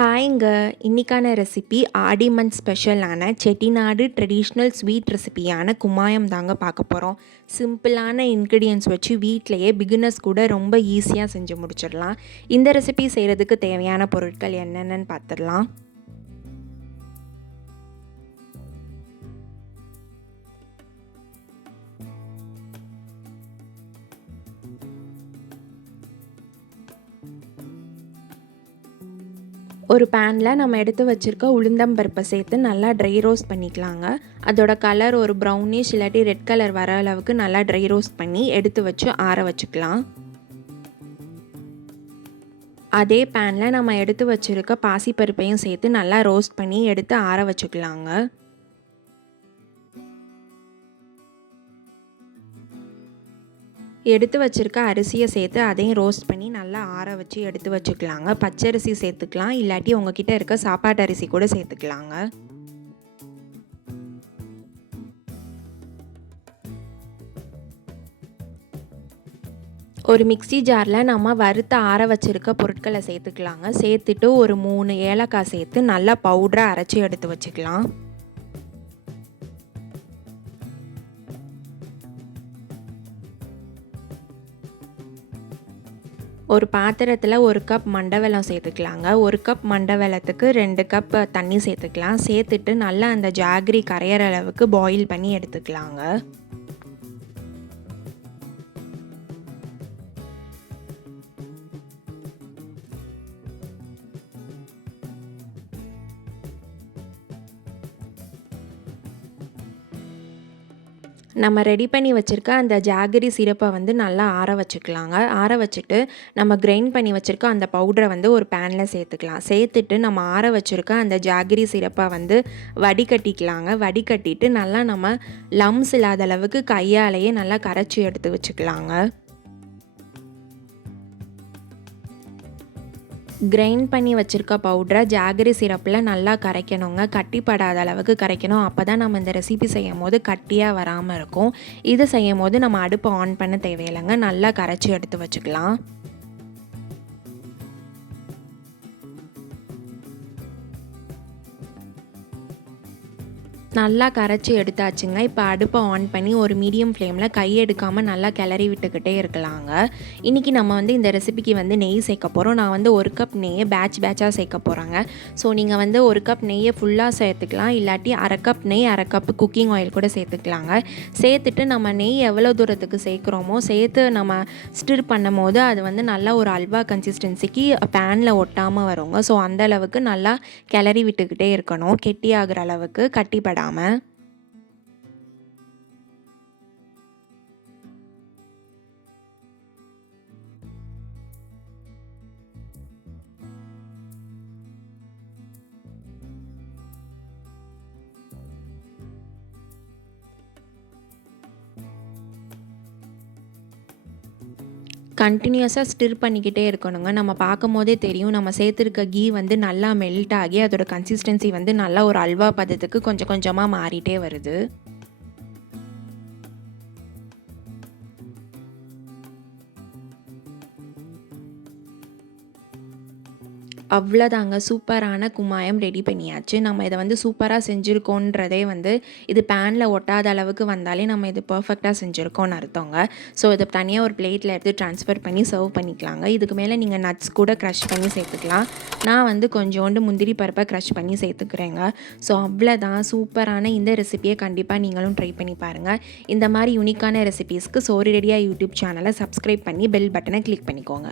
ஹாய்ங்க. இன்னைக்கான ரெசிபி ஆடி மந்த் ஸ்பெஷலான Chettinad traditional sweet ரெசிபியான கும்மாயம் தாங்க பார்க்க போகிறோம். சிம்பிளான இன்க்ரீடியன்ட்ஸ் வச்சு வீட்டிலையே பிகினர்ஸ் கூட ரொம்ப ஈஸியாக செஞ்சு முடிச்சிடலாம். இந்த ரெசிபி செய்கிறதுக்கு தேவையான பொருட்கள் என்னென்னு பார்த்துடலாம். ஒரு பேனில் நம்ம எடுத்து வச்சுருக்க உளுந்தம் பருப்பை சேர்த்து நல்லா ட்ரை ரோஸ்ட் பண்ணிக்கலாங்க. அதோட கலர் ஒரு ப்ரௌனிஷ் இல்லாட்டி ரெட் கலர் வர அளவுக்கு நல்லா ட்ரை ரோஸ்ட் பண்ணி எடுத்து வச்சு ஆற வச்சுக்கலாம். அதே பேனில் நம்ம எடுத்து வச்சுருக்க பாசிப்பருப்பையும் சேர்த்து நல்லா ரோஸ்ட் பண்ணி எடுத்து ஆற வச்சுக்கலாங்க. எடுத்து வச்சுருக்க அரிசியை சேர்த்து அதையும் ரோஸ்ட் பண்ணி நல்லா ஆற வச்சு எடுத்து வச்சுக்கலாங்க. பச்சரிசி சேர்த்துக்கலாம், இல்லாட்டி உங்ககிட்ட இருக்க சாப்பாட்டு அரிசி கூட சேர்த்துக்கலாங்க. ஒரு மிக்ஸி ஜாரில் நம்ம வறுத்து ஆற வச்சுருக்க பொருட்களை சேர்த்துக்கலாங்க. சேர்த்துட்டு ஒரு 3 ஏலக்காய் சேர்த்து நல்லா பவுடராக அரைச்சி எடுத்து வச்சுக்கலாம். ஒரு பாத்திரத்தில் 1 கப் மண்டை வெல்லம் சேர்த்துக்கலாங்க. 1 கப் மண்டை வெல்லத்துக்கு 2 கப் தண்ணி சேர்த்துக்கலாம். சேர்த்துட்டு நல்லா அந்த ஜாகரி கரையிற அளவுக்கு பாயில் பண்ணி எடுத்துக்கலாங்க. நம்ம ரெடி பண்ணி வச்சுருக்க அந்த ஜாகரி சிரப்பை வந்து நல்லா ஆற வச்சுக்கலாங்க. ஆற வச்சுட்டு நம்ம கிரைண்ட் பண்ணி வச்சுருக்க அந்த பவுடரை வந்து ஒரு பேனில் சேர்த்துக்கலாம். சேர்த்துட்டு நம்ம ஆற வச்சுருக்க அந்த ஜாகரி சிரப்பை வந்து வடிகட்டிக்கலாங்க. வடிகட்டிட்டு நல்லா நம்ம லம்ஸ் இல்லாத அளவுக்கு கையாலேயே நல்லா கரைச்சி எடுத்து வச்சுக்கலாங்க. கிரைண்ட் பண்ணி வச்சுருக்க பவுடரை ஜாகரி சிரப்பில் நல்லா கரைக்கணுங்க. கட்டிப்படாத அளவுக்கு கரைக்கணும். அப்போ தான் நம்ம இந்த ரெசிபி செய்யும் போது கட்டியாக வராமல் இருக்கும். இது செய்யும் போது நம்ம அடுப்பை ஆன் பண்ண தேவையில்லைங்க. நல்லா கரைச்சி எடுத்து வச்சுக்கலாம். நல்லா கரைச்சி எடுத்தாச்சுங்க. இப்போ அடுப்பை ஆன் பண்ணி ஒரு மீடியம் ஃப்ளேமில் கை எடுக்காமல் நல்லா கிளறி விட்டுக்கிட்டே இருக்கலாங்க. இன்றைக்கி நம்ம வந்து இந்த ரெசிபிக்கு வந்து நெய் சேர்க்க போகிறோம். நான் வந்து 1 கப் நெய்யை பேட்சாக சேர்க்க போகிறாங்க. ஸோ நீங்கள் வந்து 1 கப் நெய்யை ஃபுல்லாக சேர்த்துக்கலாம், இல்லாட்டி 1/2 கப் நெய் 1/2 கப் குக்கிங் ஆயில் கூட சேர்த்துக்கலாங்க. சேர்த்துட்டு நம்ம நெய் எவ்வளோ தூரத்துக்கு சேர்க்குறோமோ சேர்த்து நம்ம ஸ்டிர் பண்ணும் போது அது வந்து நல்லா ஒரு அல்வா கன்சிஸ்டன்சிக்கு பேனில் ஒட்டாமல் வருங்க. ஸோ அந்தளவுக்கு நல்லா கிளறி விட்டுக்கிட்டே இருக்கணும், கெட்டியாகிற அளவுக்கு, கட்டிப்பட. கண்டினியூஸாக ஸ்டிர் பண்ணிக்கிட்டே இருக்கணுங்க. நம்ம பார்க்கும் போதே தெரியும் நம்ம சேர்த்துருக்க கீ வந்து நல்லா மெல்ட் ஆகி அதோட கன்சிஸ்டன்சி வந்து நல்லா ஒரு அல்வா பதத்துக்கு கொஞ்சம் கொஞ்சமாக மாறிட்டே வருது. அவ்வளோதாங்க, சூப்பரான கும்மாயம் ரெடி பண்ணியாச்சு. நம்ம இதை வந்து சூப்பராக செஞ்சுருக்கோன்றதே வந்து இது பேனில் ஒட்டாத அளவுக்கு வந்தாலே நம்ம இது பர்ஃபெக்டாக செஞ்சுருக்கோன்னு அர்த்தங்க. ஸோ இதை தனியாக ஒரு பிளேட்டில் எடுத்து ட்ரான்ஸ்ஃபர் பண்ணி சர்வ் பண்ணிக்கலாங்க. இதுக்கு மேலே நீங்கள் நட்ஸ் கூட க்ரஷ் பண்ணி சேர்த்துக்கலாம். நான் வந்து கொஞ்சோண்டு முந்திரி பருப்பை க்ரஷ் பண்ணி சேர்த்துக்கிறேங்க. ஸோ அவ்வளோதான், சூப்பரான இந்த ரெசிபியை கண்டிப்பாக நீங்களும் ட்ரை பண்ணி பாருங்கள். இந்த மாதிரி யூனிக்கான ரெசிபீஸ்க்கு சோறு ரெடியாக யூடியூப் சேனலை சப்ஸ்கிரைப் பண்ணி பெல் பட்டனை கிளிக் பண்ணிக்கோங்க.